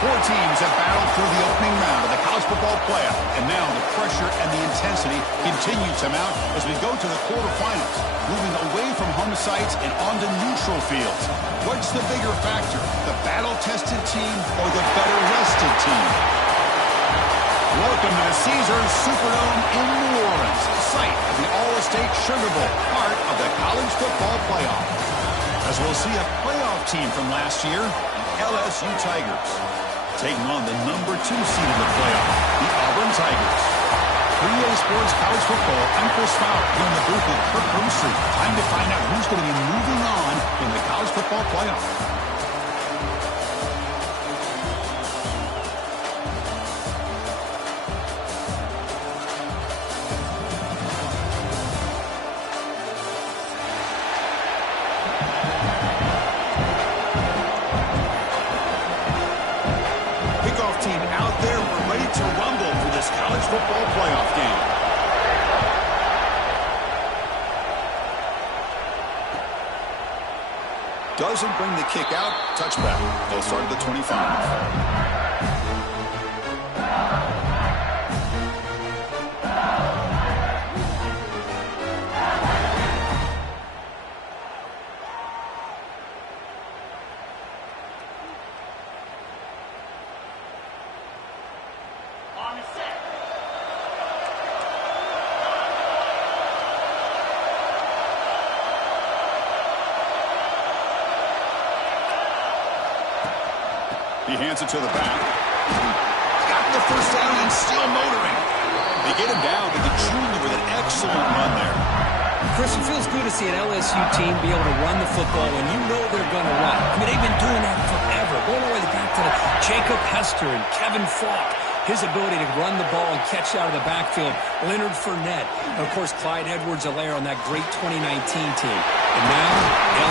Four teams have battled through the opening round of the college football playoff, and now the pressure and the intensity continue to mount as we go to the quarterfinals, moving away from home sites and onto neutral fields. What's the bigger factor, the battle-tested team or the better-rested team? Welcome to the Caesars Superdome in New Orleans, site of the All-State Sugar Bowl, part of the college football playoff. As we'll see a playoff team from last year, the LSU Tigers, taking on the number 2 seed in the playoff, the Auburn Tigers. 3A Sports College Football, I'm Chris Fowler here in the booth with Kirk Broomstreet. Time to find out who's going to be moving on in the college football playoff. Team out there, we're ready to rumble for this college football playoff game. Doesn't bring the kick out. Touchback. They'll start at the 25. He hands it to the back. Got the first down and still motoring. They get him down to the junior with an excellent run there. Chris, it feels good to see an LSU team be able to run the football when you know they're going to run. I mean, they've been doing that forever. Going all the way back to Jacob Hester and Kevin Falk. His ability to run the ball and catch out of the backfield. Leonard Fournette. And, of course, Clyde Edwards-Helaire on that great 2019 team. And now,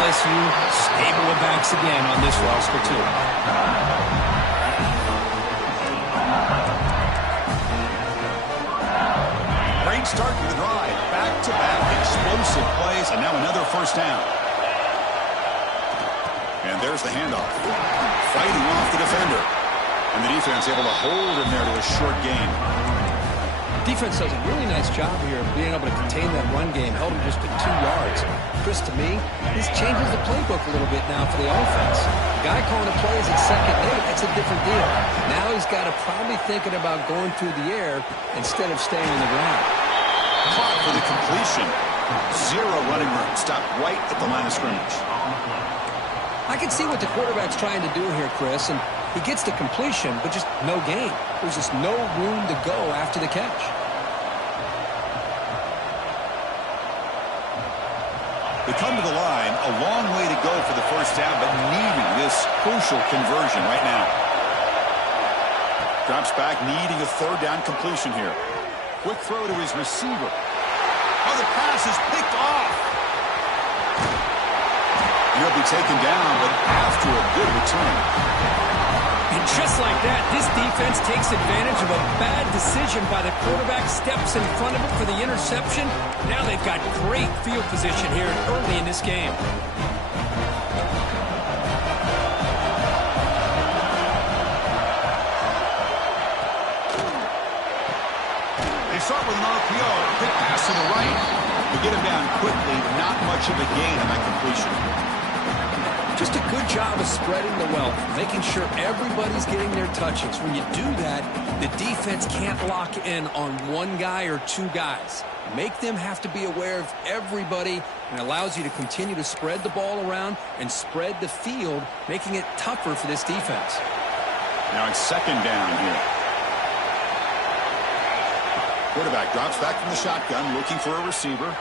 LSU stable of backs again on this roster, too. Great start to the drive. Back-to-back explosive plays, and now another first down. And there's the handoff. Fighting off the defender. And the defense able to hold him there to a short gain. Defense does a really nice job here of being able to contain that run game. Held him just to 2 yards. Chris, to me, this changes the playbook a little bit now for the offense. The guy calling the plays at second eight, that's a different deal. Now he's got to probably thinking about going through the air instead of staying on the ground. Caught for the completion. 0 running room. Stopped right at the line of scrimmage. I can see what the quarterback's trying to do here, Chris, and he gets the completion, but just no gain. There's just no room to go after the catch. They come to the line, a long way to go for the first down, but needing this crucial conversion right now. Drops back, needing a third down completion here. Quick throw to his receiver. Oh, the pass is picked off. He'll be taken down, but after a good return. And just like that, this defense takes advantage of a bad decision by the quarterback, steps in front of it for the interception. Now they've got great field position here early in this game. They start with an RPO. Quick pass to the right. They get him down quickly. Not much of a gain on that completion. Just a good job of spreading the wealth, making sure everybody's getting their touches. When you do that, the defense can't lock in on one guy or 2 guys. Make them have to be aware of everybody, and allows you to continue to spread the ball around and spread the field, making it tougher for this defense. Now it's second down here. Quarterback drops back from the shotgun, looking for a receiver.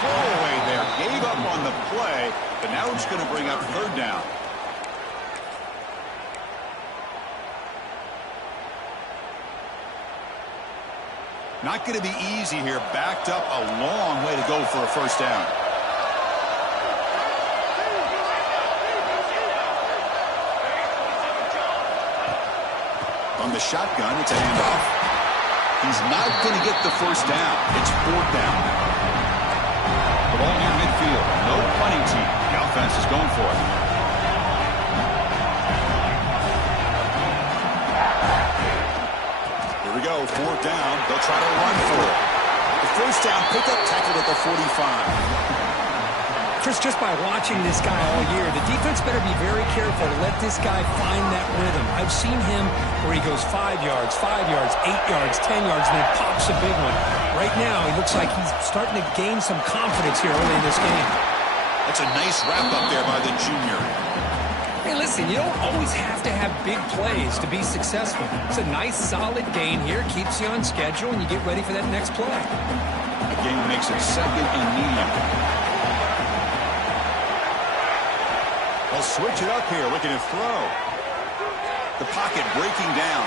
Throwaway there. Gave up on the play, but now it's going to bring up third down. Not going to be easy here. Backed up a long way to go for a first down. On the shotgun, it's a handoff. He's not going to get the first down. It's fourth down. The ball near midfield. No punting is going for it. Here we go, 4th down. They'll try to run for it. The first down pickup tackled at the 45. Chris, just by watching this guy all year, the defense better be very careful to let this guy find that rhythm. I've seen him where he goes 5 yards, 8 yards, 10 yards, and then pops a big one. Right now, he looks like he's starting to gain some confidence here early in this game. That's a nice wrap up there by the junior. Hey, listen, you don't always have to have big plays to be successful. It's a nice, solid gain here, keeps you on schedule, and you get ready for that next play. The game makes it 2nd and medium. They'll switch it up here, looking to throw. The pocket breaking down.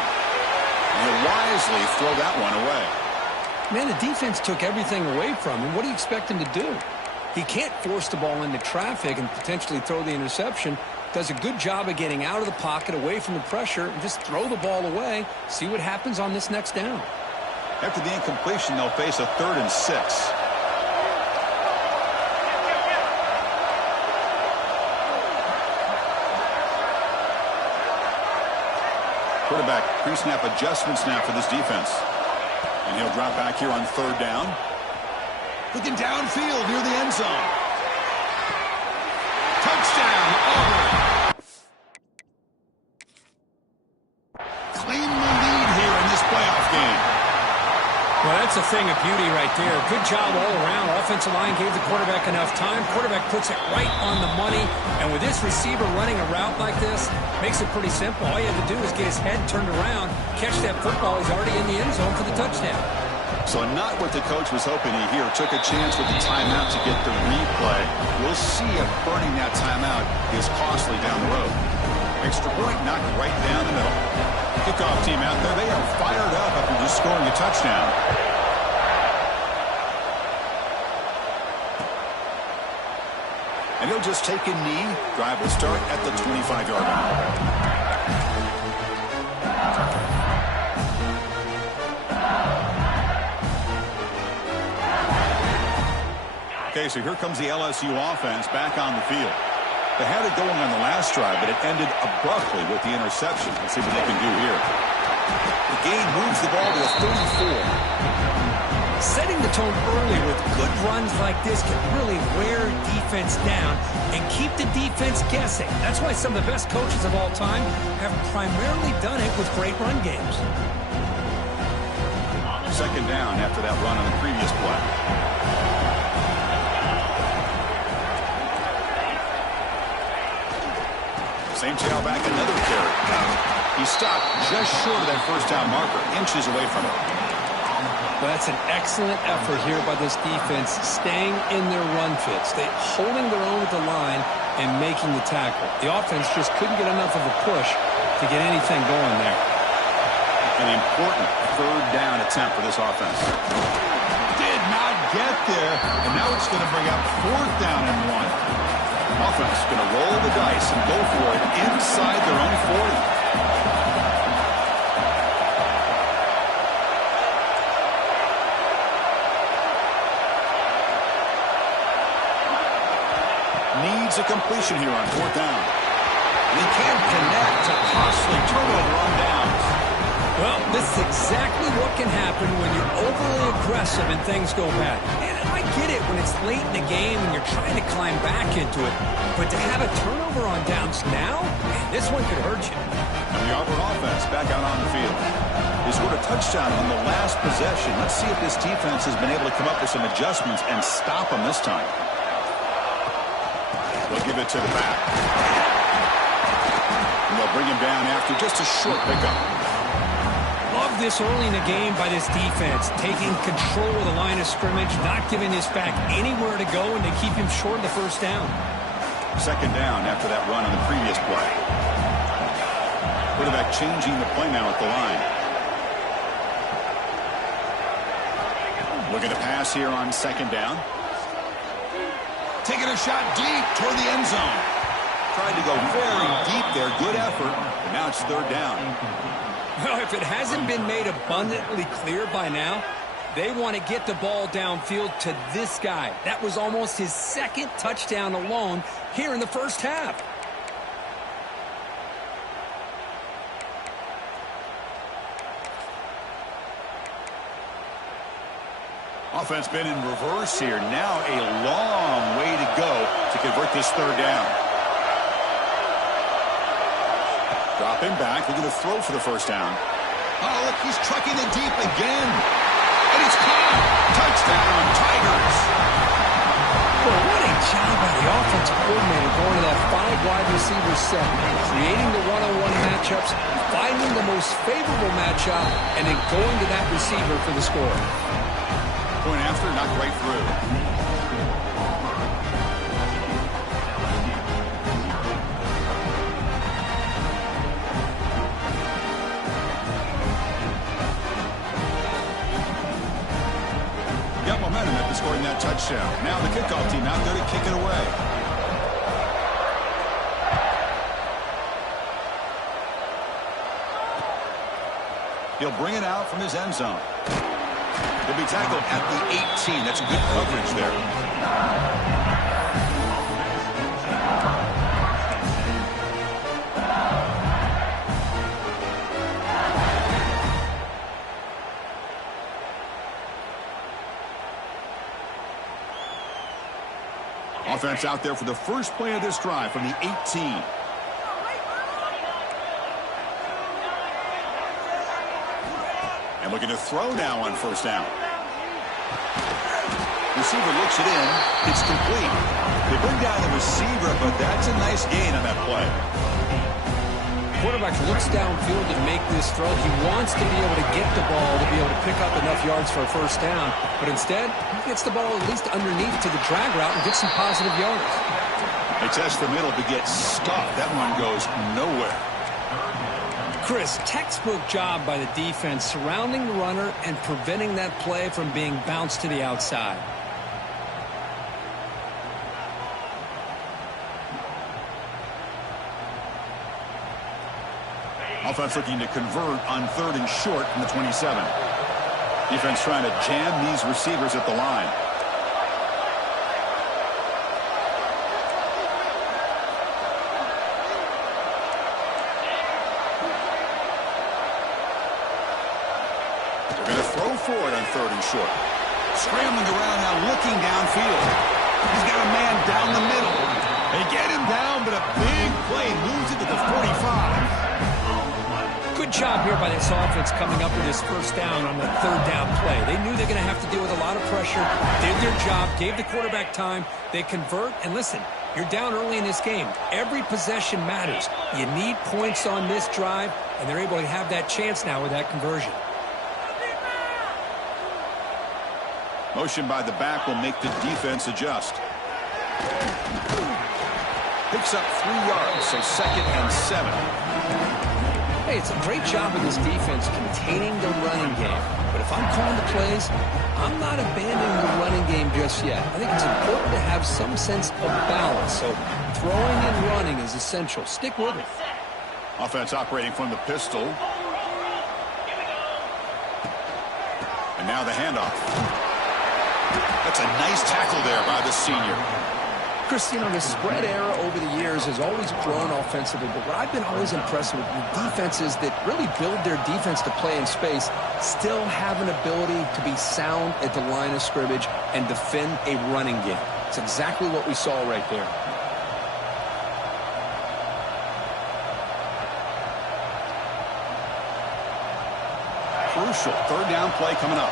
And he'll wisely throw that one away. Man, the defense took everything away from him. What do you expect him to do? He can't force the ball into traffic and potentially throw the interception. Does a good job of getting out of the pocket, away from the pressure, and just throw the ball away. See what happens on this next down. After the incompletion, they'll face a 3rd and 6. Quarterback pre-snap adjustments now for this defense. And he'll drop back here on 3rd down. Looking downfield near the end zone. Touchdown, Auburn. Claim the lead here in this playoff game. Well, that's a thing of beauty right there. Good job all around. Offensive line gave the quarterback enough time. Quarterback puts it right on the money. And with this receiver running a route like this, makes it pretty simple. All you have to do is get his head turned around, catch that football. He's already in the end zone for the touchdown. So not what the coach was hoping here. Took a chance with the timeout to get the replay. We'll see if burning that timeout is costly down the road. Extra point knocked right down the middle. Kickoff team out there. They are fired up after just scoring a touchdown. And he'll just take a knee. Drive will start at the 25-yard line. Okay, so here comes the LSU offense back on the field. They had it going on the last drive, but it ended abruptly with the interception. Let's see what they can do here. The game moves the ball to a 34. Setting the tone early with good runs like this can really wear defense down and keep the defense guessing. That's why some of the best coaches of all time have primarily done it with great run games. 2nd down after that run on the previous play. Same tailback, another carry. He stopped just short of that 1st down marker, inches away from it. Well, that's an excellent effort here by this defense, staying in their run fits. They holding their own at the line and making the tackle. The offense just couldn't get enough of a push to get anything going there. An important 3rd down attempt for this offense. Did not get there, and now it's going to bring up 4th down and 1. Offense going to roll the dice and go for it inside their own 40. Needs a completion here on 4th down. And he can't connect. A costly turnover on downs. Well, this is exactly what can happen when you're overly aggressive and things go bad. And I get it when it's late in the game and you're trying to climb back into it. But to have a turnover on downs now, man, this one could hurt you. And the Auburn offense back out on the field. They scored a touchdown on the last possession. Let's see if this defense has been able to come up with some adjustments and stop them this time. They'll give it to the back. And they'll bring him down after just a short pickup. Love this early in the game by this defense, taking control of the line of scrimmage, not giving this back anywhere to go, and to keep him short of the 1st down. 2nd down after that run on the previous play. Quarterback changing the play now at the line. Looking to pass here on 2nd down. Taking a shot deep toward the end zone. Tried to go very deep there. Good effort. But now it's 3rd down. Well, if it hasn't been made abundantly clear by now, They want to get the ball downfield to this guy. That was almost his second touchdown alone here in the first half. Offense been in reverse here. Now a long way to go to convert this third down. Dropping back, looking to throw for the first down. Oh, look, he's trucking it deep again. And it's caught. Touchdown, Tigers. Well, what a job by the offensive coordinator going to that 5-wide receiver set, creating the one-on-one matchups, finding the most favorable matchup, and then going to that receiver for the score. Point after, knocked right through. Got momentum after scoring that touchdown. Now the kickoff team out there to kick it away. He'll bring it out from his end zone. He'll be tackled at the 18. That's good coverage there. Offense out there for the first play of this drive from the 18. And looking to throw now on first down. Receiver looks it in. It's complete. They bring down the receiver, but that's a nice gain on that play. Quarterback looks downfield to make this throw. He wants to be able to get the ball to be able to pick up enough yards for a first down. But instead, he gets the ball at least underneath to the drag route and gets some positive yards. They test the middle to get stuffed. That one goes nowhere. Chris, textbook job by the defense surrounding the runner and preventing that play from being bounced to the outside. Offense looking to convert on 3rd and short from the 27. Defense trying to jam these receivers at the line. They're going to throw for it on 3rd and short. Scrambling around now, looking downfield. He's got a man down the middle. They get him down, but a big play moves it to the 45. Good job here by this offense coming up with this first down on the 3rd down play. They knew they're going to have to deal with a lot of pressure, did their job, gave the quarterback time. They convert, and listen, you're down early in this game. Every possession matters. You need points on this drive, and they're able to have that chance now with that conversion. Motion by the back will make the defense adjust. Picks up 3 yards, so 2nd and 7. Hey, it's a great job of this defense containing the running game. But if I'm calling the plays, I'm not abandoning the running game just yet. I think it's important to have some sense of balance. So throwing and running is essential. Stick with it. Offense operating from the pistol. And now the handoff. That's a nice tackle there by the senior. Chris, you know, the spread era over the years has always grown offensively, but what I've been always impressed with the defenses that really build their defense to play in space still have an ability to be sound at the line of scrimmage and defend a running game. It's exactly what we saw right there. Crucial 3rd down play coming up.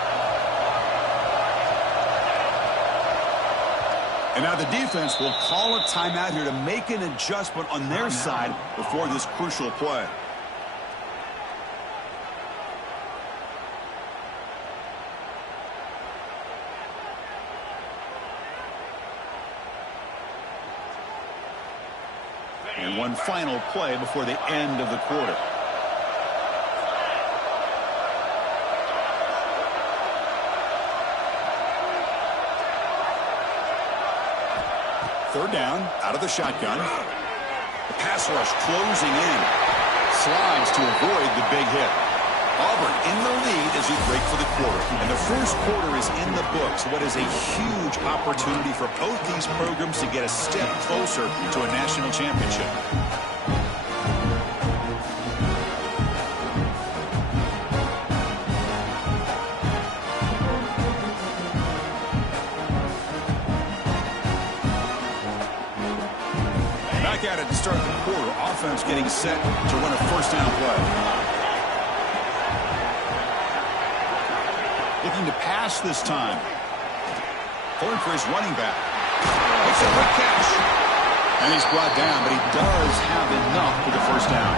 And now the defense will call a timeout here to make an adjustment on their side before this crucial play. And one final play before the end of the quarter. Third down, out of the shotgun. The pass rush closing in. Slides to avoid the big hit. Auburn in the lead as we break for the quarter. And the first quarter is in the books. What is a huge opportunity for both these programs to get a step closer to a national championship. Back at it to start the quarter. Offense getting set to run a first down play. Looking to pass this time. Pulling for his running back. Makes a quick catch. And he's brought down, but he does have enough for the first down.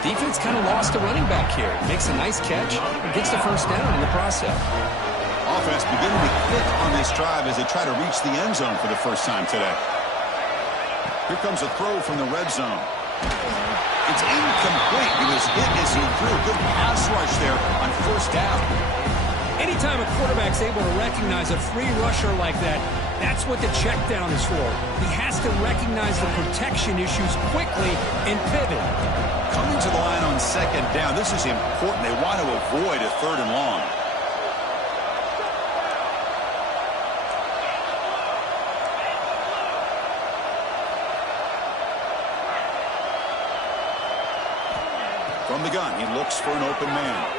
Defense kind of lost a running back here. Makes a nice catch and gets the first down in the process. Offense beginning to click on this drive as they try to reach the end zone for the first time today. Here comes a throw from the red zone. It's incomplete. He was hit as he threw a good pass rush there on first down. Anytime a quarterback's able to recognize a free rusher like that, that's what the check down is for. He has to recognize the protection issues quickly and pivot. Coming to the line on second down, this is important. They want to avoid a third and long. From the gun, he looks for an open man.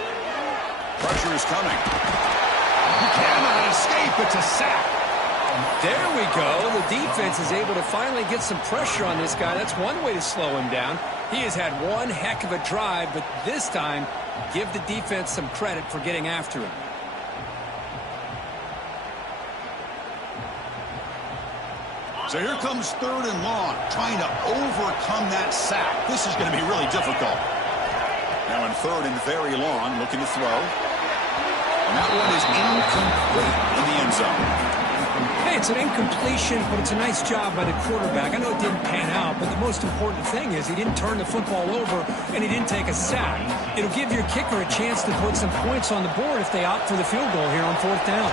Pressure is coming. He cannot escape. It's a sack. There we go. The defense is able to finally get some pressure on this guy. That's one way to slow him down. He has had one heck of a drive, but this time, give the defense some credit for getting after him. So here comes third and long, trying to overcome that sack. This is going to be really difficult. Now in third and very long, looking to throw. And that one is incomplete in the end zone. Hey, it's an incompletion, but it's a nice job by the quarterback. I know it didn't pan out, but the most important thing is he didn't turn the football over and he didn't take a sack. It'll give your kicker a chance to put some points on the board if they opt for the field goal here on fourth down.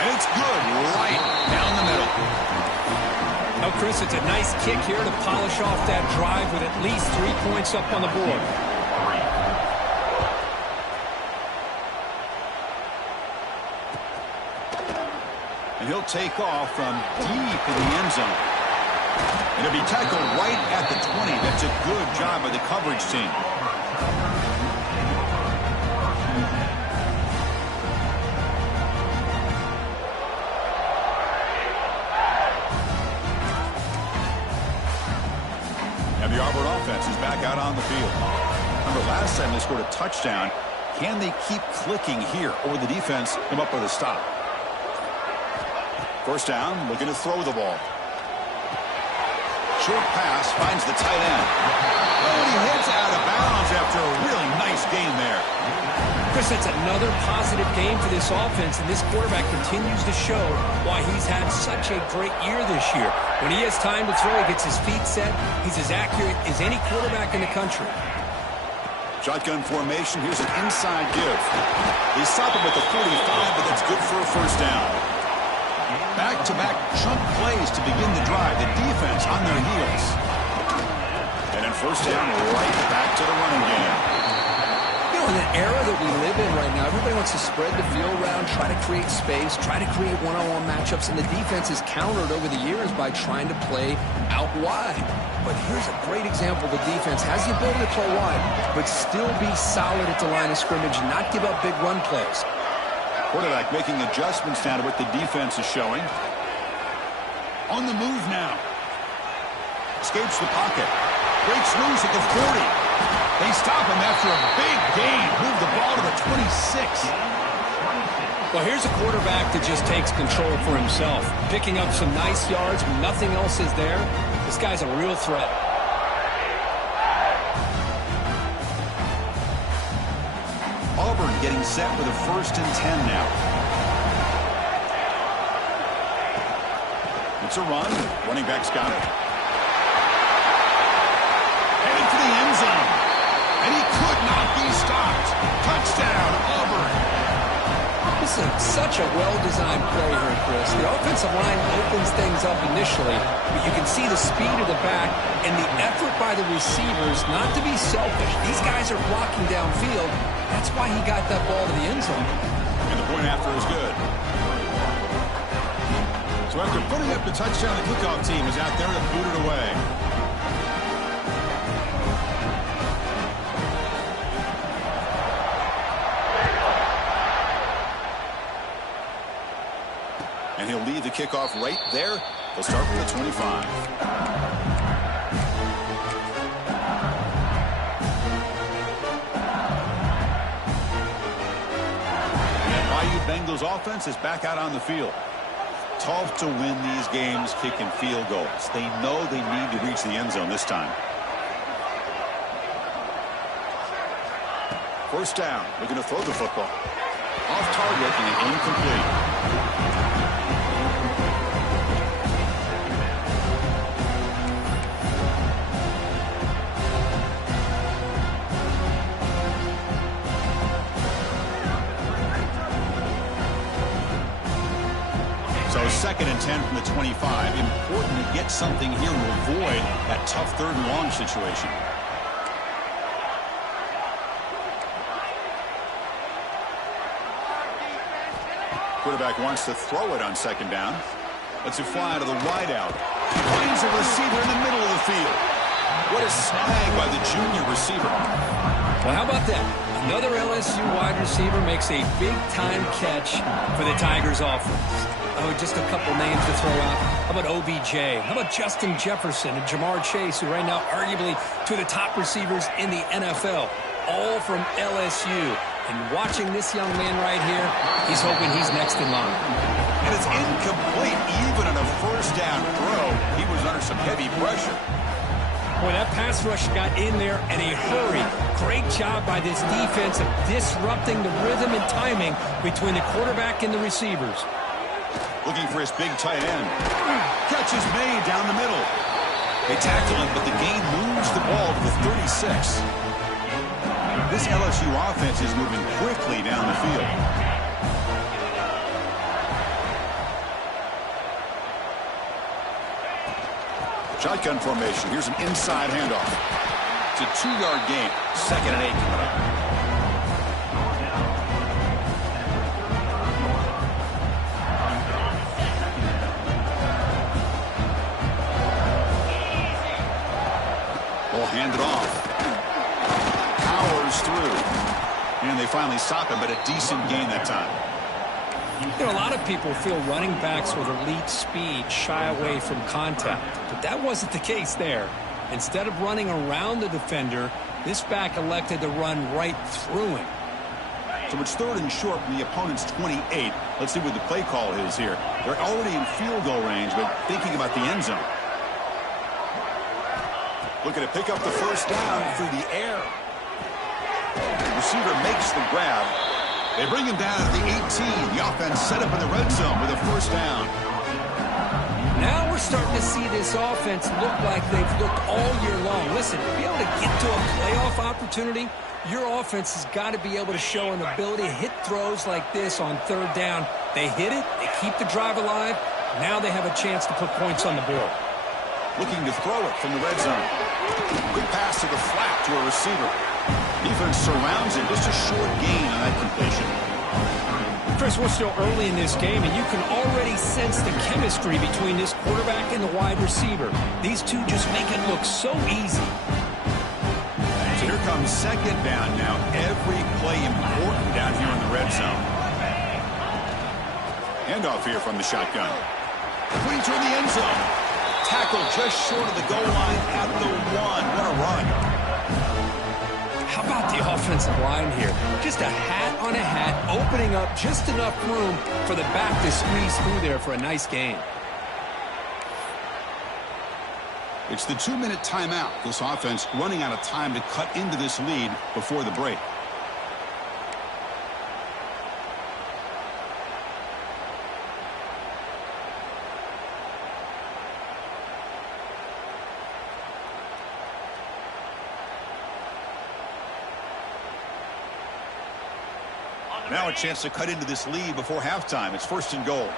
And it's good right down the middle. Now, Chris, it's a nice kick here to polish off that drive with at least 3 points up on the board. And he'll take off from deep in the end zone. And he'll be tackled right at the 20. That's a good job by the coverage team. The Auburn offense is back out on the field. Remember, last time they scored a touchdown. Can they keep clicking here, or the defense come up with a stop? First down, looking to throw the ball. Short pass, finds the tight end. Oh, and he hits out of bounds after a really nice game there. Chris, that's another positive game for this offense, and this quarterback continues to show why he's had such a great year this year. When he has time to throw, he gets his feet set. He's as accurate as any quarterback in the country. Shotgun formation. Here's an inside give. They stop him at the 45, but that's good for a first down. Back-to-back chunk plays to begin the drive. The defense on their heels. And then first down, right back to the running game. In the era that we live in right now, everybody wants to spread the field around, try to create space, try to create one-on-one matchups, and the defense is countered over the years by trying to play out wide. But here's a great example. The defense has the ability to play wide, but still be solid at the line of scrimmage and not give up big run plays. Quarterback making adjustments now to what the defense is showing. On the move now. Escapes the pocket. Breaks loose at the 40. They stop him after a big gain. Move the ball to the 26. Well, here's a quarterback that just takes control for himself. Picking up some nice yards when nothing else is there. This guy's a real threat. Auburn getting set for the 1st and 10 now. It's a run. Running back's got it. Headed for the end zone. And he could not be stopped. Touchdown, Auburn. This That's such a well-designed play here, Chris. The offensive line opens things up initially, but you can see the speed of the back and the effort by the receivers not to be selfish. These guys are blocking downfield. That's why he got that ball to the end zone. And the point after is good. So after putting up the touchdown, the kickoff team is out there to boot it away. And he'll lead the kickoff right there. They'll start from the 25. Bengals offense is back out on the field. Tough to win these games kicking field goals. They know they need to reach the end zone this time. First down. Looking to throw the football. Off target and incomplete. So 2nd and 10 from the 25. Important to get something here to avoid that tough 3rd and long situation. Quarterback wants to throw it on 2nd down. Lets it fly to the wideout. Finds a receiver in the middle of the field. What a snag by the junior receiver. Well, how about that? Another LSU wide receiver makes a big-time catch for the Tigers offense. Oh, just a couple names to throw out. How about OBJ? How about Justin Jefferson and Jamar Chase, who right now arguably two of the top receivers in the NFL, all from LSU. And watching this young man right here, he's hoping he's next in line. And it's incomplete. Even on a first down throw, he was under some heavy pressure. Boy, that pass rush got in there in a hurry. Great job by this defense of disrupting the rhythm and timing between the quarterback and the receivers. Looking for his big tight end. Catch is made down the middle. They tackle him, but the gain moves the ball to the 36. This LSU offense is moving quickly down the field. Shotgun formation. Here's an inside handoff. It's a 2-yard gain. 2nd and 8 coming up. Ball handed off. Powers through. And they finally stop him, but a decent gain that time. You know, a lot of people feel running backs with elite speed shy away from contact, but that wasn't the case there. Instead of running around the defender, this back elected to run right through him. So it's 3rd and short from the opponent's 28. Let's see what the play call is here. They're already in field goal range, but thinking about the end zone. Looking to pick up the first down through the air. The receiver makes the grab. They bring him down at the 18. The offense set up in the red zone with a first down. Now we're starting to see this offense look like they've looked all year long. Listen, to be able to get to a playoff opportunity, your offense has got to be able to show an ability to hit throws like this on 3rd down. They hit it, they keep the drive alive. Now they have a chance to put points on the board. Looking to throw it from the red zone. Quick pass to the flat to a receiver. Defense surrounds him. Just a short gain on that completion. Chris, we're still early in this game, and you can already sense the chemistry between this quarterback and the wide receiver. These two just make it look so easy. So here comes 2nd down now. Every play important down here in the red zone. Handoff here from the shotgun. Quick toward the end zone. Tackle just short of the goal line at the 1. What a run. How about the offensive line here? Just a hat on a hat, opening up just enough room for the back to squeeze through there for a nice gain. It's the 2-minute timeout. This offense running out of time to cut into this lead before the break. Now a chance to cut into this lead before halftime. It's 1st and goal.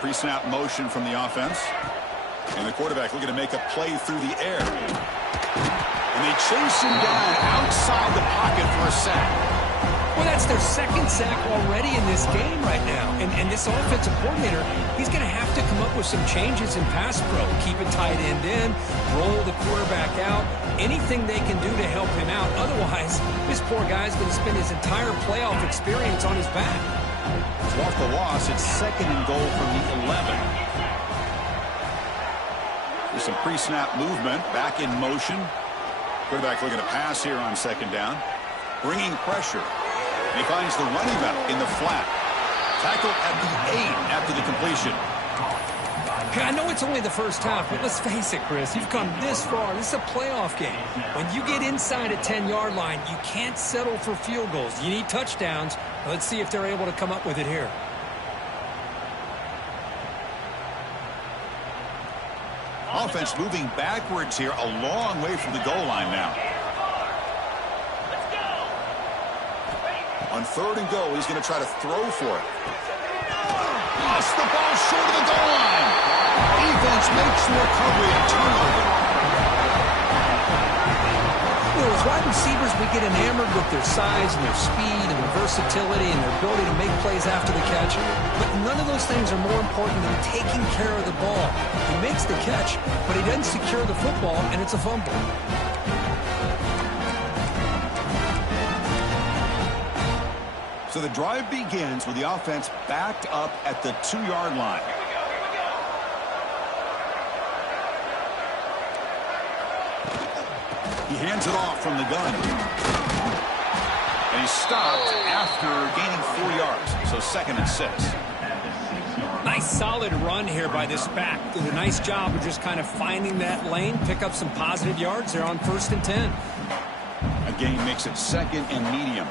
Pre-snap motion from the offense. And the quarterback looking to make a play through the air. And they chase him down outside the pocket for a sack. Well, that's their 2nd sack already in this game right now. And this offensive coordinator, he's going to have to come up with some changes in pass pro. Keep a tight end in, roll the quarterback out, anything they can do to help him out. Otherwise, this poor guy's going to spend his entire playoff experience on his back. Off the loss, it's 2nd and goal from the 11. There's some pre-snap movement, back in motion. Quarterback looking to pass here on 2nd down. Bringing pressure. And he finds the running back in the flat. Tackle at the 8 after the completion. I know it's only the first half, but let's face it, Chris. You've come this far. This is a playoff game. When you get inside a 10-yard line, you can't settle for field goals. You need touchdowns. Let's see if they're able to come up with it here. Offense moving backwards here, a long way from the goal line now. On 3rd and goal, he's going to try to throw for it. Lost the ball short of the goal line. Defense makes the recovery and turnover. You know, as wide receivers, we get enamored with their size and their speed and their versatility and their ability to make plays after the catch. But none of those things are more important than taking care of the ball. He makes the catch, but he doesn't secure the football, and it's a fumble. So the drive begins with the offense backed up at the 2-yard line. He hands it off from the gun. And he's stopped after gaining 4 yards. So 2nd and 6. Nice solid run here by this back. Did a nice job of just kind of finding that lane, pick up some positive yards there on 1st and 10. A gain makes it 2nd and medium.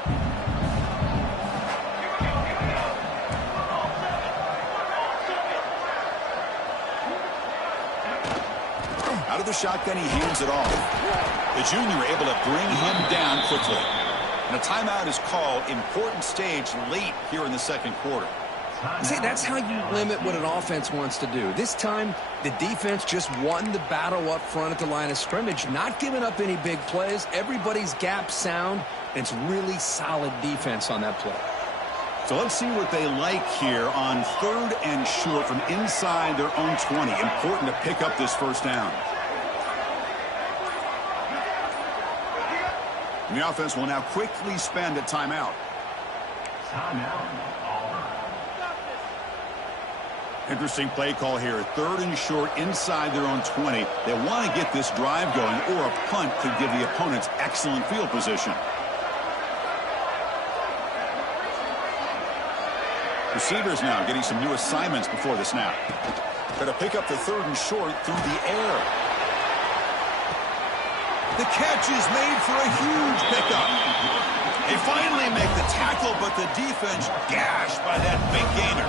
Out of the shotgun, he hands it off. The junior able to bring him down quickly. And a timeout is called. Important stage late here in the 2nd quarter. See, that's how you limit what an offense wants to do. This time, the defense just won the battle up front at the line of scrimmage, not giving up any big plays. Everybody's gap sound, and it's really solid defense on that play. So let's see what they like here on 3rd and short from inside their own 20. Important to pick up this 1st down. And the offense will now quickly spend a timeout. Interesting play call here. 3rd and short inside their own 20. They want to get this drive going, or a punt could give the opponents excellent field position. Receivers now getting some new assignments before the snap. Got to pick up the 3rd and short through the air. The catch is made for a huge pickup. They finally make the tackle, but the defense gashed by that big gainer.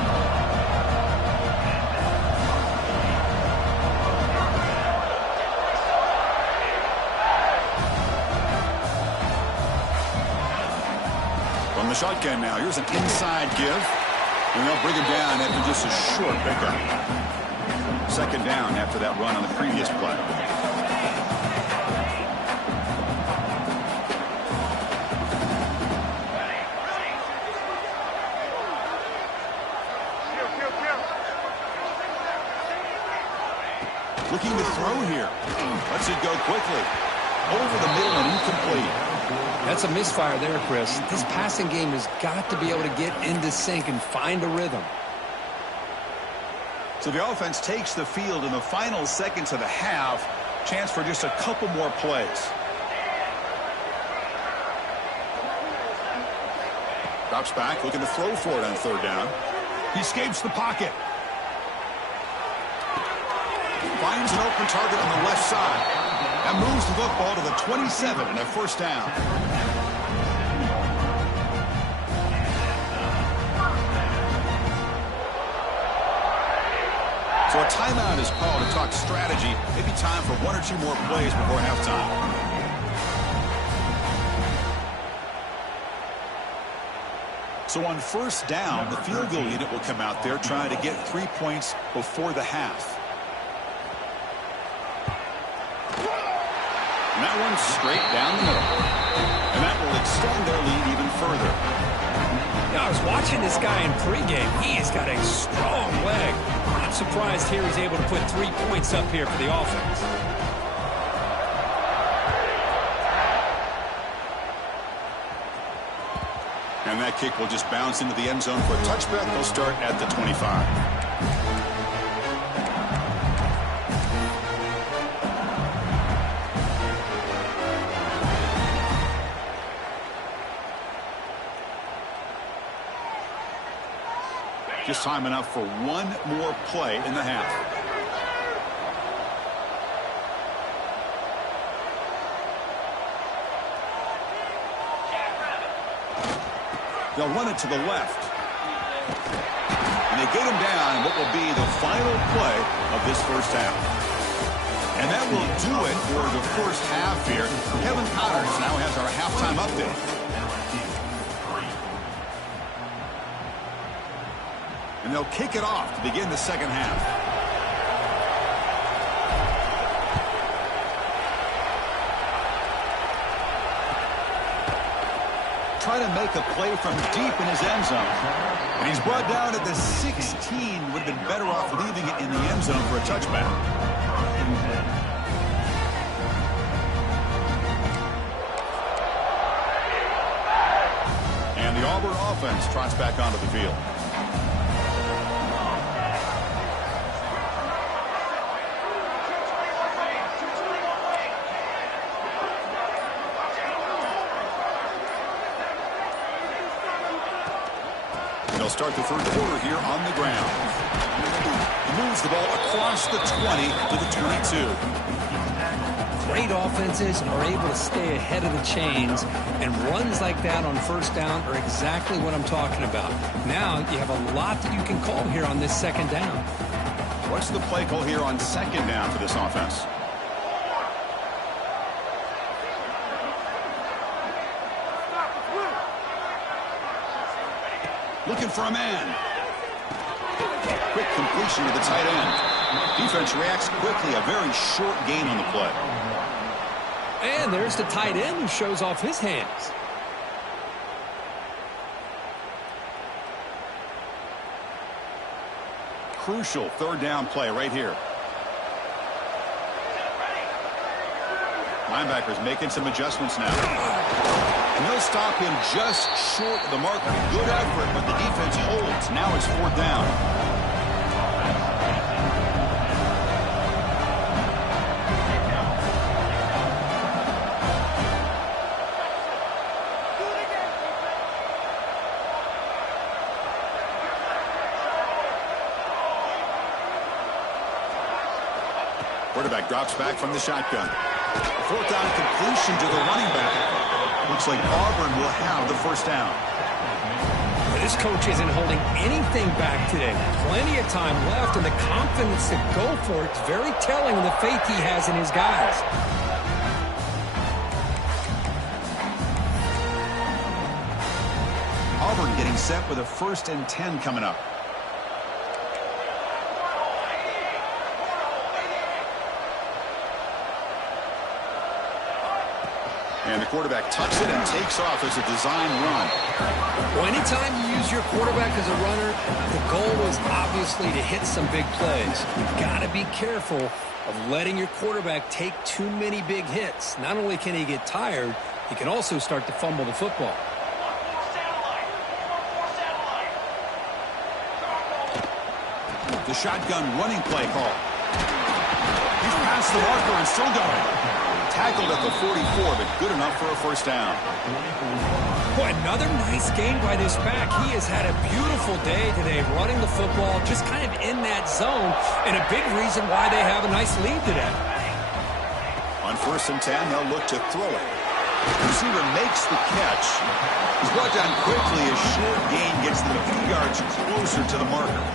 From the shotgun now, here's an inside give. And they'll bring him down after just a short pickup. 2nd down after that run on the previous play. Looking to throw here. Lets it go quickly. Over the middle and incomplete. That's a misfire there, Chris. This passing game has got to be able to get into sync and find a rhythm. So the offense takes the field in the final seconds of the half. Chance for just a couple more plays. Drops back, looking to throw for it on 3rd down. He escapes the pocket. Finds an open target on the left side. And moves the football to the 27 and a 1st down. a timeout is called to talk strategy. Maybe time for one or two more plays before halftime. So on first down, the field goal unit will come out there trying to get 3 points before the half. And that one's straight down the middle. And that will extend their lead even further. I was watching this guy in pregame. He has got a strong leg. I'm surprised here he's able to put 3 points up here for the offense. And that kick will just bounce into the end zone for a touchback. They'll start at the 25. Just time enough for one more play in the half. They'll run it to the left. And they get him down in what will be the final play of this first half. And that will do it for the first half here. Kevin Connors now has our halftime update. And they'll kick it off to begin the second half. Trying to make a play from deep in his end zone. And he's brought down at the 16. Would have been better off leaving it in the end zone for a touchback. And the Auburn offense trots back onto the field. They'll start the third quarter here on the ground. Moves the ball across the 20 to the 22. Great offenses are able to stay ahead of the chains, and runs like that on first down are exactly what I'm talking about. Now you have a lot that you can call here on this second down. What's the play call here on second down for this offense? Looking for a man. Quick completion to the tight end. Defense reacts quickly. A very short gain on the play. And there's the tight end who shows off his hands. Crucial third down play right here. Linebackers making some adjustments now. And they'll stop him just short of the marker. Good effort, but the defense holds. Now it's fourth down. Quarterback drops back from the shotgun. Fourth down completion to the running back. Looks like Auburn will have the first down. This coach isn't holding anything back today. Plenty of time left, and the confidence to go for it is very telling of the faith he has in his guys. Auburn getting set with a 1st and 10 coming up. And the quarterback tucks it and takes off as a design run. Well, anytime you use your quarterback as a runner, the goal is obviously to hit some big plays. You've got to be careful of letting your quarterback take too many big hits. Not only can he get tired, he can also start to fumble the football. The shotgun running play call. He's past the marker and still going. Tackled at the 44, but good enough for a first down. Boy, another nice game by this back. He has had a beautiful day today running the football, just kind of in that zone, and a big reason why they have a nice lead today. On 1st and 10, they'll look to throw it. The receiver makes the catch. He's brought down quickly. A short gain gets them a few yards closer to the marker.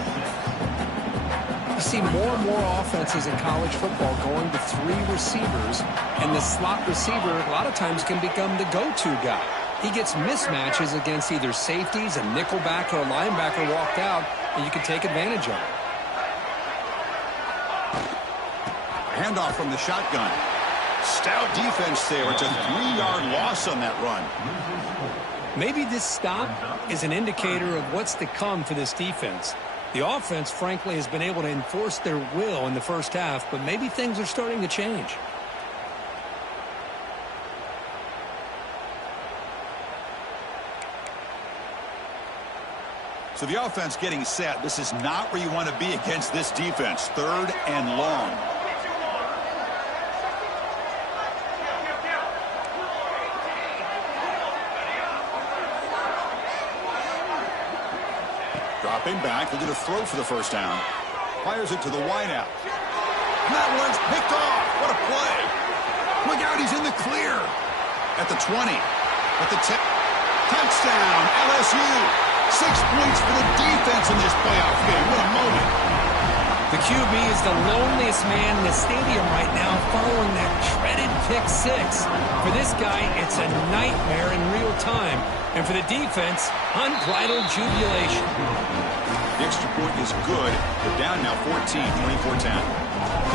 You see more and more offenses in college football going to 3 receivers, and the slot receiver a lot of times can become the go-to guy. He gets mismatches against either safeties, a nickelback, or a linebacker walked out, and you can take advantage of it. Handoff from the shotgun. Stout defense there. It's a 3-yard loss on that run. Maybe this stop is an indicator of what's to come for this defense. The offense, frankly, has been able to enforce their will in the first half, but maybe things are starting to change. So the offense getting set. This is not where you want to be against this defense. 3rd and long. Dropping back, looking to throw for the first down. Fires it to the wideout. And that one's picked off. What a play. Look out, he's in the clear. At the 20. At the 10. Touchdown, LSU. 6 points for the defense in this playoff game. What a moment. The QB is the loneliest man in the stadium right now following that dreaded pick 6. For this guy, it's a nightmare in real time. And for the defense, unbridled jubilation. The extra point is good. They're down now 14, 24-10.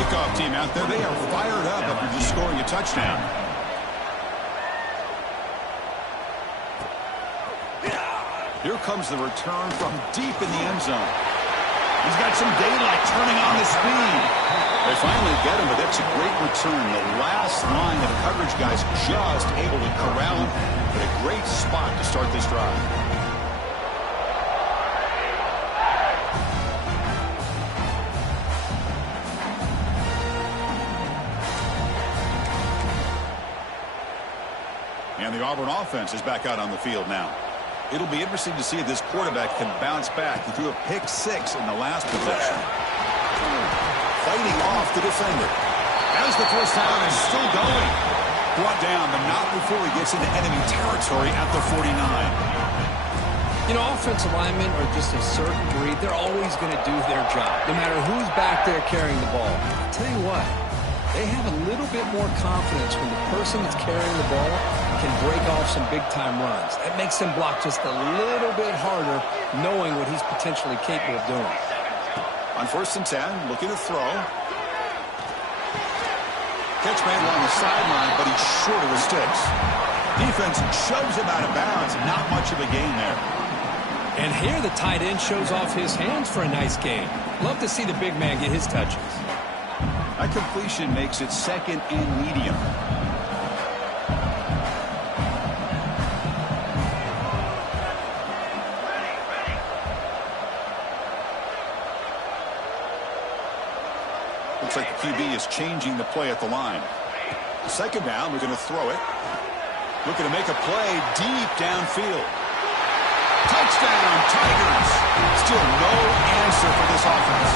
Kickoff team out there. They are fired up after just scoring a touchdown. Here comes the return from deep in the end zone. He's got some daylight turning on the speed. They finally get him, but that's a great return. The last line of coverage guys just able to corral him. But a great spot to start this drive. And the Auburn offense is back out on the field now. It'll be interesting to see if this quarterback can bounce back. He threw a pick 6 in the last possession. Fighting off the defender. As the first down is still going. Brought down, but not before he gets into enemy territory at the 49. You know, offensive linemen are just a certain breed. They're always going to do their job, no matter who's back there carrying the ball. I'll tell you what, they have a little bit more confidence when the person that's carrying the ball can break off some big-time runs. That makes them block just a little bit harder, knowing what he's potentially capable of doing. On 1st and 10, looking to throw. Catch man along the sideline, but he's short of the sticks. Defense shoves him out of bounds. Not much of a gain there. And here the tight end shows off his hands for a nice gain. Love to see the big man get his touches. That completion makes it 2nd and medium. Looks like the QB is changing the play at the line. 2nd down, we're going to throw it. Looking to make a play deep downfield. Touchdown, Tigers. Still no answer for this offense.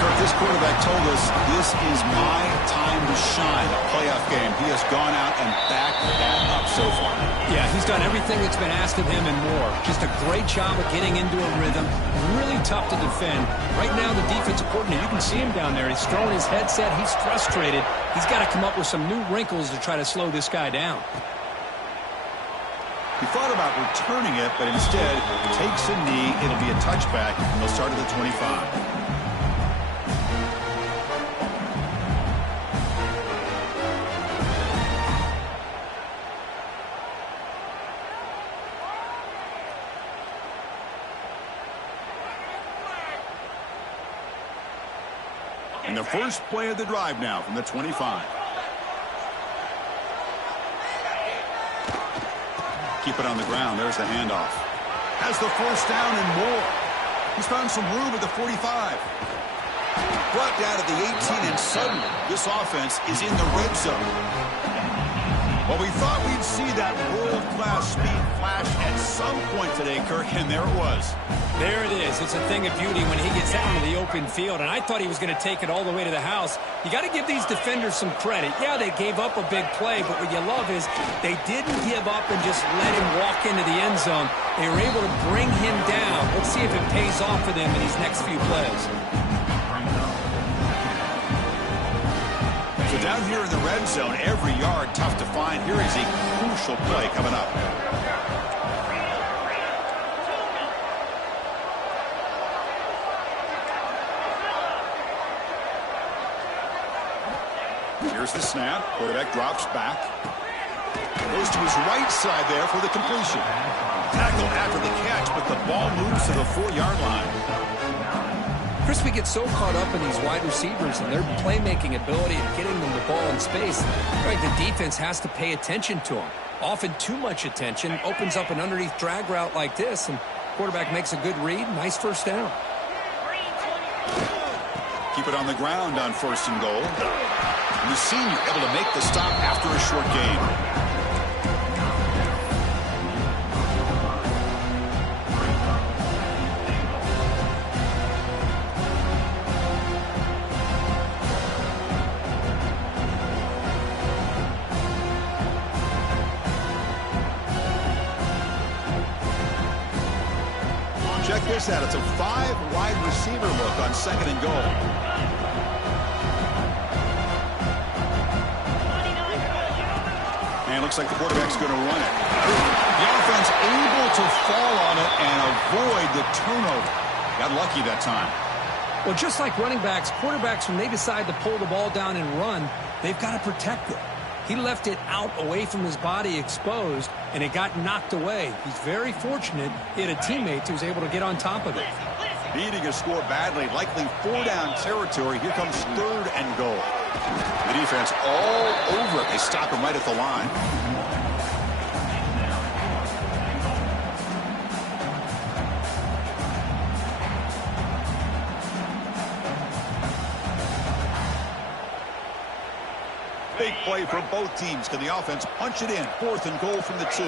Kirk, this quarterback told us this is my time to shine. A playoff game. He has gone out and backed that up so far. Yeah, he's done everything that's been asked of him and more. Just a great job of getting into a rhythm. Really tough to defend. Right now, the defensive coordinator, you can see him down there. He's throwing his headset. He's frustrated. He's got to come up with some new wrinkles to try to slow this guy down. He thought about returning it, but instead takes a knee. It'll be a touchback, and they'll start at the 25. And the first play of the drive now from the 25. Keep it on the ground. There's the handoff. Has the first down and more. He's found some room at the 45. Brought down at the 18, and suddenly this offense is in the red zone. Well, we thought we'd see that world-class speed flash at some point today, Kirk, and there it was. There it is. It's a thing of beauty when he gets out into the open field, and I thought he was going to take it all the way to the house. You got to give these defenders some credit. Yeah, they gave up a big play, but what you love is they didn't give up and just let him walk into the end zone. They were able to bring him down. Let's see if it pays off for them in these next few plays. Down here in the red zone, every yard tough to find. Here is a crucial play coming up. Here's the snap. Quarterback drops back. Goes to his right side there for the completion. Tackle after the catch, but the ball moves to the 4-yard line. Chris, we get so caught up in these wide receivers and their playmaking ability and getting them the ball in space. Right, the defense has to pay attention to them. Often too much attention opens up an underneath drag route like this, and quarterback makes a good read. Nice first down. Keep it on the ground on 1st and goal. And the senior able to make the stop after a short gain. Check this out. It's a 5-wide receiver look on 2nd and goal. And looks like the quarterback's going to run it. The offense able to fall on it and avoid the turnover. Got lucky that time. Well, just like running backs, quarterbacks, when they decide to pull the ball down and run, they've got to protect it. He left it out away from his body exposed, and it got knocked away. He's very fortunate he had a teammate who was able to get on top of it. Needing a score badly, likely 4-down territory. Here comes 3rd and goal. The defense all over it. They stop him right at the line. Big play for both teams. Can the offense punch it in? 4th and goal from the 2.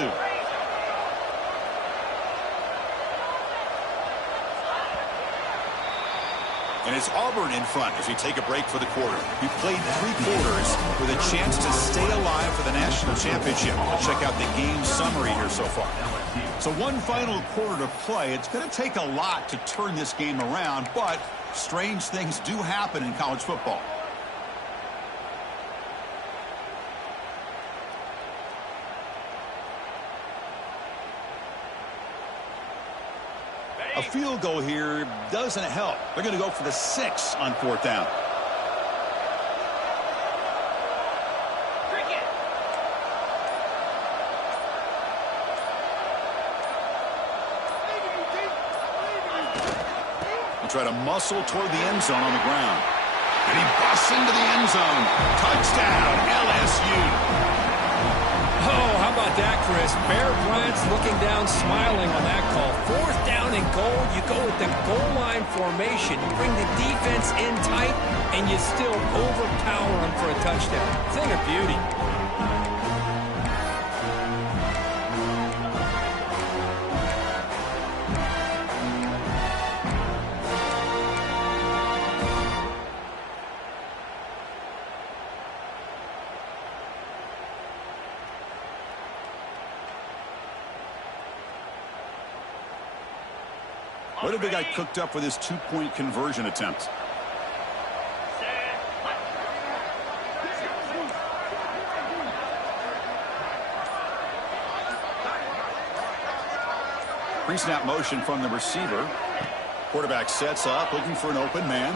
And it's Auburn in front as we take a break for the quarter. We played 3 quarters with a chance to stay alive for the national championship. Let's check out the game summary here so far. So one final quarter to play. It's going to take a lot to turn this game around, but strange things do happen in college football. A field goal here doesn't help. They're going to go for the 6 on 4th down. He'll try to muscle toward the end zone on the ground. And he busts into the end zone. Touchdown, LSU. Oh, how about that, Chris? Bear Bryant's looking down, smiling on that call. 4th down and goal. You go with the goal line formation. You bring the defense in tight, and you still overpower them for a touchdown. Thing of beauty. What have they got cooked up for this 2-point conversion attempt? Pre-snap motion from the receiver. Quarterback sets up, looking for an open man.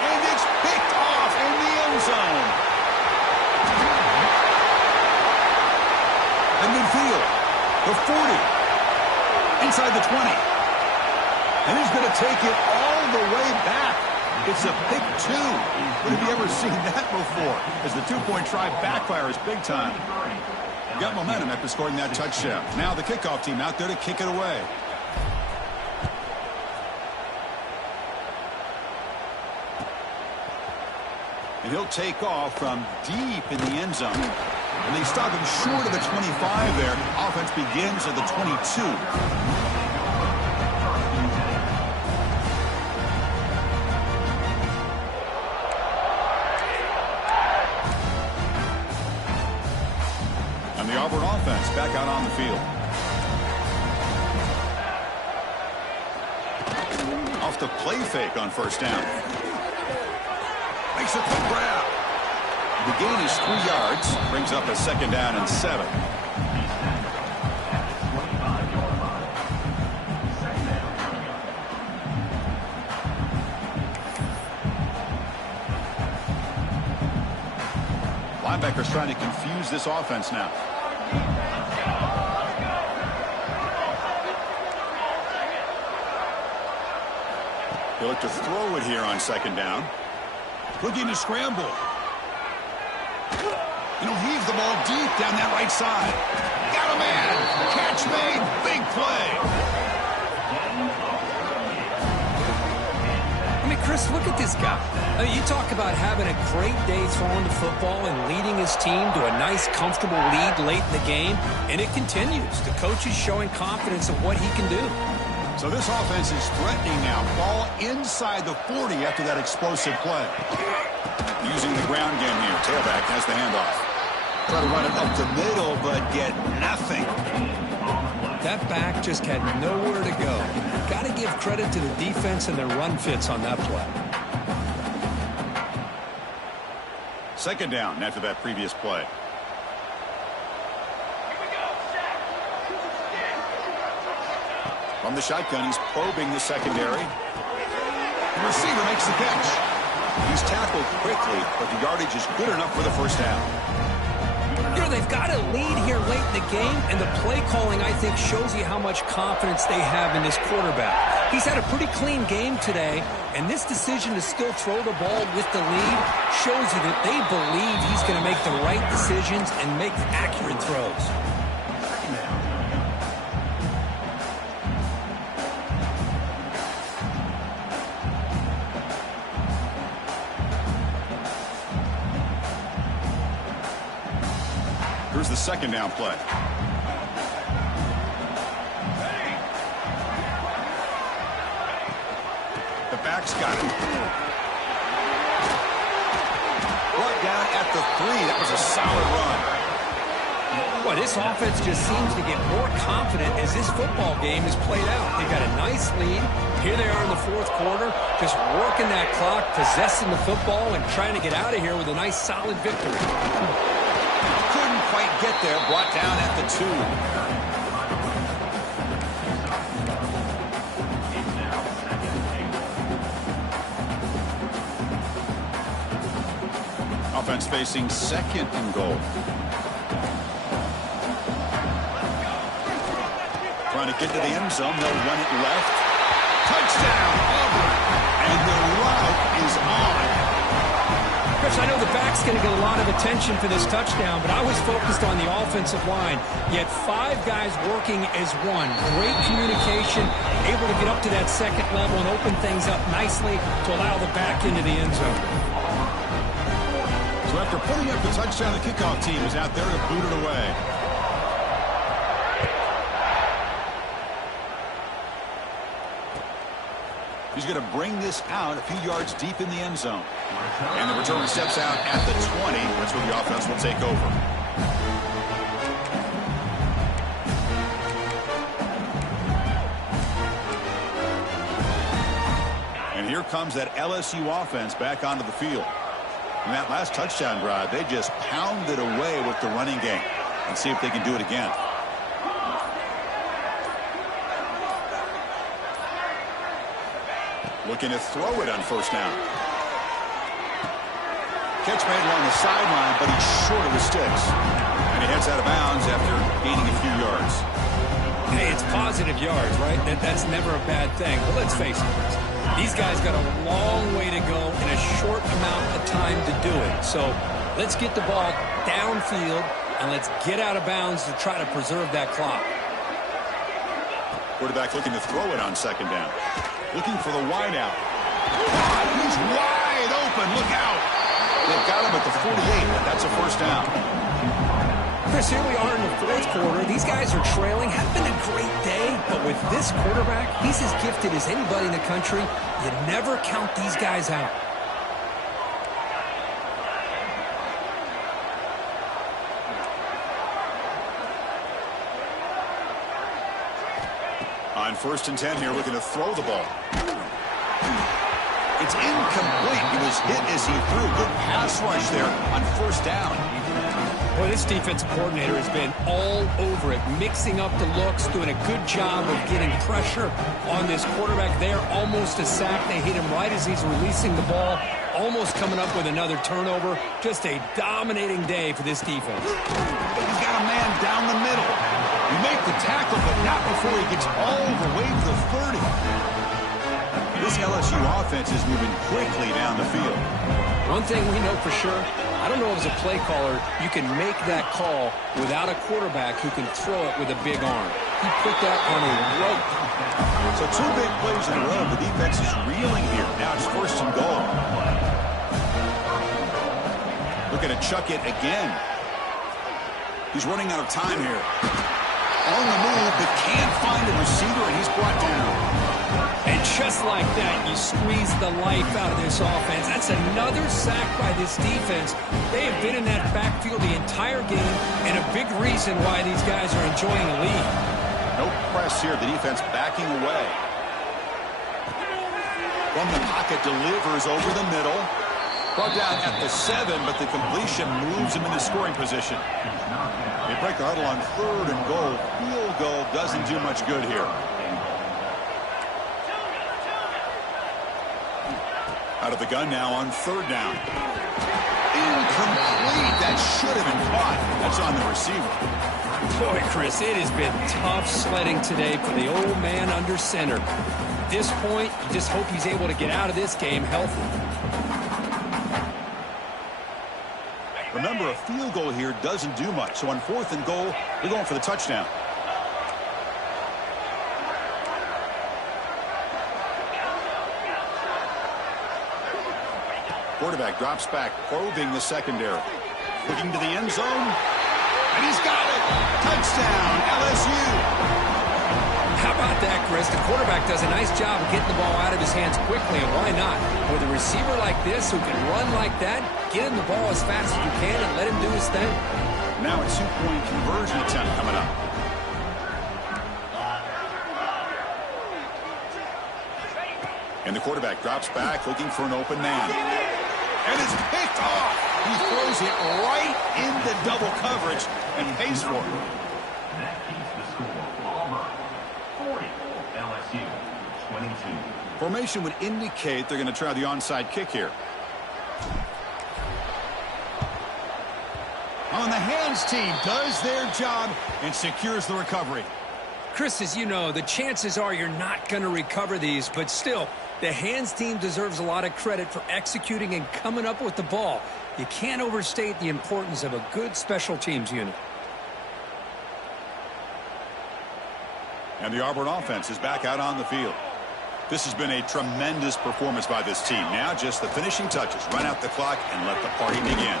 And it's picked off in the end zone. And midfield, the 40. Inside the 20. And he's going to take it all the way back. It's a pick 2. When have you ever seen that before? As the 2-point try backfires big time. Got momentum after scoring that touchdown. Now the kickoff team out there to kick it away. And he'll take off from deep in the end zone. And they stop him short of the 25 there. Offense begins at the 22. And the Auburn offense back out on the field. Off the play fake on 1st down. Makes a quick grab. The gain is 3 yards. Brings up a 2nd down and 7. Linebackers trying to confuse this offense now. He'll look to throw it here on 2nd down. Looking to scramble. And he'll heave the ball deep down that right side. Got a man. Catch made. Big play. I mean, Chris, look at this guy. I mean, you talk about having a great day throwing the football and leading his team to a nice, comfortable lead late in the game, and it continues. The coach is showing confidence of what he can do. So this offense is threatening now. Ball inside the 40 after that explosive play. Using the ground game here. Tailback has the handoff. Try to run it up the middle, but get nothing. That back just had nowhere to go. Got to give credit to the defense and their run fits on that play. 2nd down after that previous play. From the shotgun, he's probing the secondary. The receiver makes the catch. He's tackled quickly, but the yardage is good enough for the 1st down. You know, they've got a lead here late in the game, and the play calling, I think, shows you how much confidence they have in this quarterback. He's had a pretty clean game today, and this decision to still throw the ball with the lead shows you that they believe he's going to make the right decisions and make accurate throws. Here's the 2nd down play. The back's got it. Brought down at the 3. That was a solid run. Well, this offense just seems to get more confident as this football game is played out. They've got a nice lead. Here they are in the 4th quarter, just working that clock, possessing the football, and trying to get out of here with a nice, solid victory. Quite get there, brought down at the 2. Offense facing 2nd and goal. Trying to get to the end zone, they'll run it left. Touchdown, Auburn, and the route is on. Chris, I know the back's going to get a lot of attention for this touchdown, but I was focused on the offensive line. Yet 5 guys working as one. Great communication, able to get up to that 2nd level and open things up nicely to allow the back into the end zone. So after putting up the touchdown, the kickoff team is out there to boot it away. He's going to bring this out a few yards deep in the end zone. And the returner steps out at the 20. That's where the offense will take over. And here comes that LSU offense back onto the field. In that last touchdown drive, they just pounded away with the running game. And see if they can do it again. Looking to throw it on 1st down. Catch made along the sideline, but he's short of the sticks. And he heads out of bounds after gaining a few yards. Hey, it's positive yards, right? That's never a bad thing. But let's face it, these guys got a long way to go in a short amount of time to do it. So let's get the ball downfield, and let's get out of bounds to try to preserve that clock. Quarterback looking to throw it on 2nd down. Looking for the wide out. He's wide open. Look out. They've got him at the 48, but that's a 1st down. Chris, here we are in the 4th quarter. These guys are trailing. Have been a great day, but with this quarterback, he's as gifted as anybody in the country. You never count these guys out. On 1st and 10 here, looking to throw the ball. It's incomplete. He was hit as he threw. Good pass rush there on first down. Well, this defensive coordinator has been all over it, mixing up the looks, doing a good job of getting pressure on this quarterback there. Almost a sack. They hit him right as he's releasing the ball, almost coming up with another turnover. Just a dominating day for this defense. He's got a man down the middle. You make the tackle, but not before he gets all the way to the 30. This LSU offense is moving quickly down the field. One thing we know for sure, I don't know as a play caller, you can make that call without a quarterback who can throw it with a big arm. He put that on a rope. So 2 big plays in a row. The defense is reeling here. Now it's first and goal. Looking to chuck it again. He's running out of time here. On the move, but can't find a receiver, and he's brought down. And just like that, you squeeze the life out of this offense. That's another sack by this defense. They have been in that backfield the entire game, and a big reason why these guys are enjoying a lead. No press here. The defense backing away. From the pocket, delivers over the middle. Brought down at the 7, but the completion moves him into scoring position. They break the huddle on third and goal. Field goal doesn't do much good here. Out of the gun now on third down. Incomplete. That should have been caught. That's on the receiver. Boy, Chris, it has been tough sledding today for the old man under center. At this point, you just hope he's able to get out of this game healthy. Remember, a field goal here doesn't do much. So on fourth and goal, we're going for the touchdown. Quarterback drops back, probing the secondary. Looking to the end zone. And he's got it. Touchdown, LSU. How about that, Chris? The quarterback does a nice job of getting the ball out of his hands quickly, and why not? With a receiver like this who can run like that, get him the ball as fast as you can and let him do his thing. Now a 2-point conversion attempt coming up. And the quarterback drops back, looking for an open man. And it's picked off. He throws it right into double coverage and pays for it. Formation would indicate they're going to try the onside kick here. On the hands team does their job and secures the recovery. Chris, as you know, the chances are you're not going to recover these, but still, the hands team deserves a lot of credit for executing and coming up with the ball. You can't overstate the importance of a good special teams unit. And the Auburn offense is back out on the field. This has been a tremendous performance by this team. Now just the finishing touches. Run out the clock and let the party begin.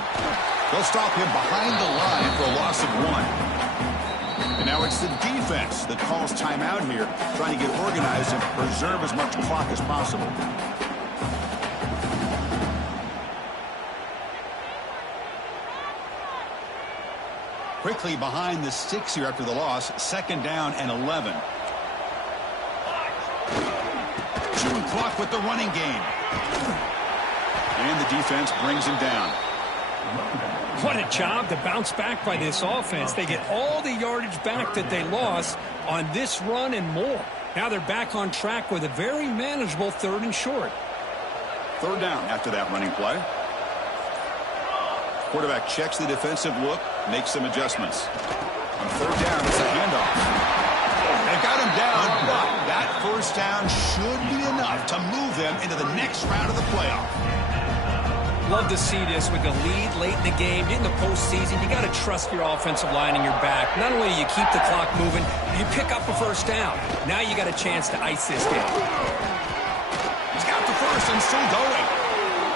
They'll stop him behind the line for a loss of 1. And now it's the defense that calls timeout here, trying to get organized and preserve as much clock as possible. Quickly behind the sticks here after the loss. 2nd down and 11. Chewing clock with the running game. And the defense brings him down. What a job to bounce back by this offense. They get all the yardage back that they lost on this run and more. Now they're back on track with a very manageable 3rd and short. 3rd down after that running play. Quarterback checks the defensive look, makes some adjustments. On 3rd down, it's a handoff. They got him down, but that 1st down should be enough to move them into the next round of the playoff. Love to see this with the lead late in the game. In the postseason, you got to trust your offensive line and your back. Not only do you keep the clock moving, you pick up a 1st down. Now you got a chance to ice this game. He's got the 1st and still going.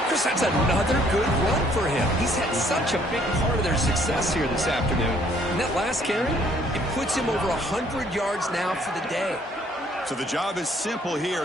Chris, that's another good run for him. He's had such a big part of their success here this afternoon. And that last carry, it puts him over 100 yards now for the day. So the job is simple here.